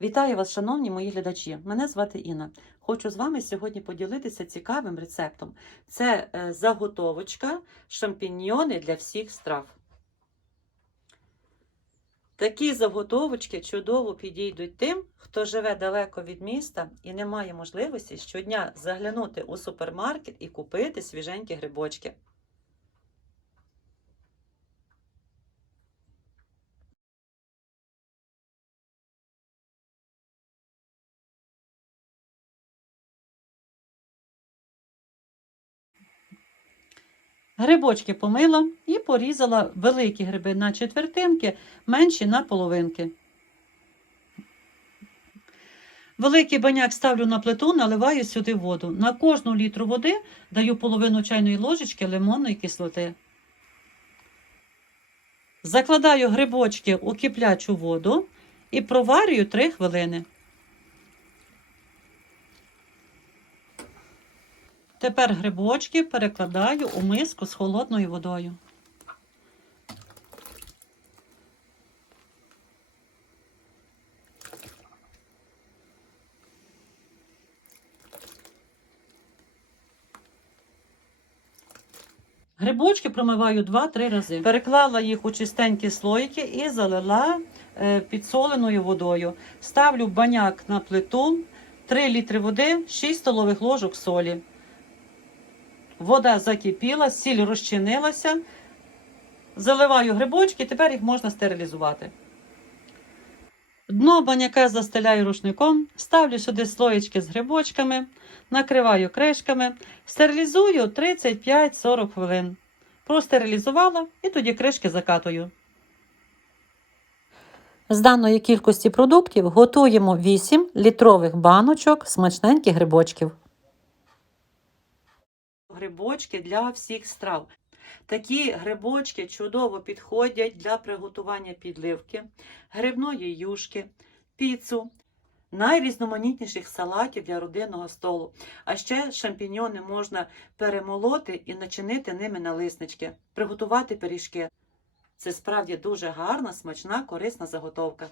Вітаю вас, шановні мої глядачі. Мене звати Інна. Хочу з вами сьогодні поділитися цікавим рецептом. Це е, заготовочка шампіньйони для всіх страв. Такі заготовочки чудово підійдуть тим, хто живе далеко від міста і не має можливості щодня заглянути у супермаркет і купити свіженькі грибочки. Грибочки помила і порізала великі гриби на четвертинки, менші на половинки. Великий баняк ставлю на плиту, наливаю сюди воду. На кожну літру води даю половину чайної ложечки лимонної кислоти. Закладаю грибочки у киплячу воду і проварюю 3 хвилини. Тепер грибочки перекладаю у миску з холодною водою. Грибочки промиваю 2-3 рази. Переклала їх у чистенькі слоїки і залила е, підсоленою водою. Ставлю баняк на плиту, 3 літри води, 6 столових ложок солі. Вода закипіла, сіль розчинилася. Заливаю грибочки, тепер їх можна стерилізувати. Дно баняка застеляю рушником, ставлю сюди слоєчки з грибочками, накриваю кришками, стерилізую 35-40 хвилин. Простерилізувала і тоді кришки закатую. З даної кількості продуктів готуємо 8 літрових баночок смачненьких грибочків. Грибочки для всіх страв. Такі грибочки чудово підходять для приготування підливки, грибної юшки, піцу, найрізноманітніших салатів для родинного столу. А ще шампіньйони можна перемолоти і начинити ними налиснички, приготувати пиріжки. Це справді дуже гарна, смачна, корисна заготовка.